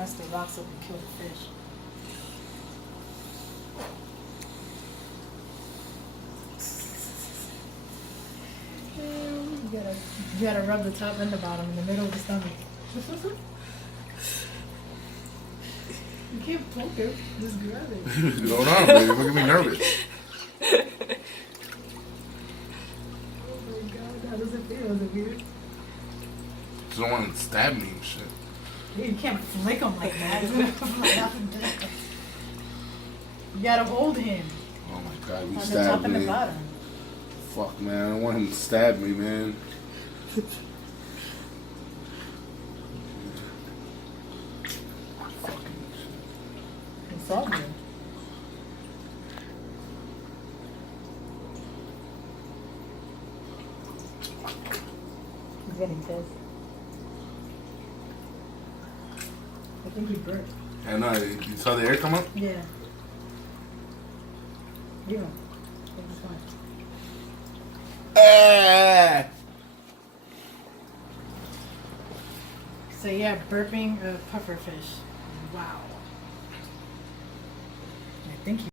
mess the rocks up and kill the fish. You gotta rub the top and the bottom in the middle of the stomach. You can't poke it. Just grab it. What's going on, baby? You're making me nervous. Oh my god, how does it feel? Is it weird? Just don't want to stab me and shit. You can't flick him like that. You gotta hold him Oh my god, you on the top stabbed and the me. bottom. Fuck, man. I don't want him to stab me, man. Fucking shit. It's all good. He's getting pissed. I think he burped. I know. You saw the air come up? Yeah. You know. It's fine. Ah! So yeah, burping a pufferfish. Wow. I think he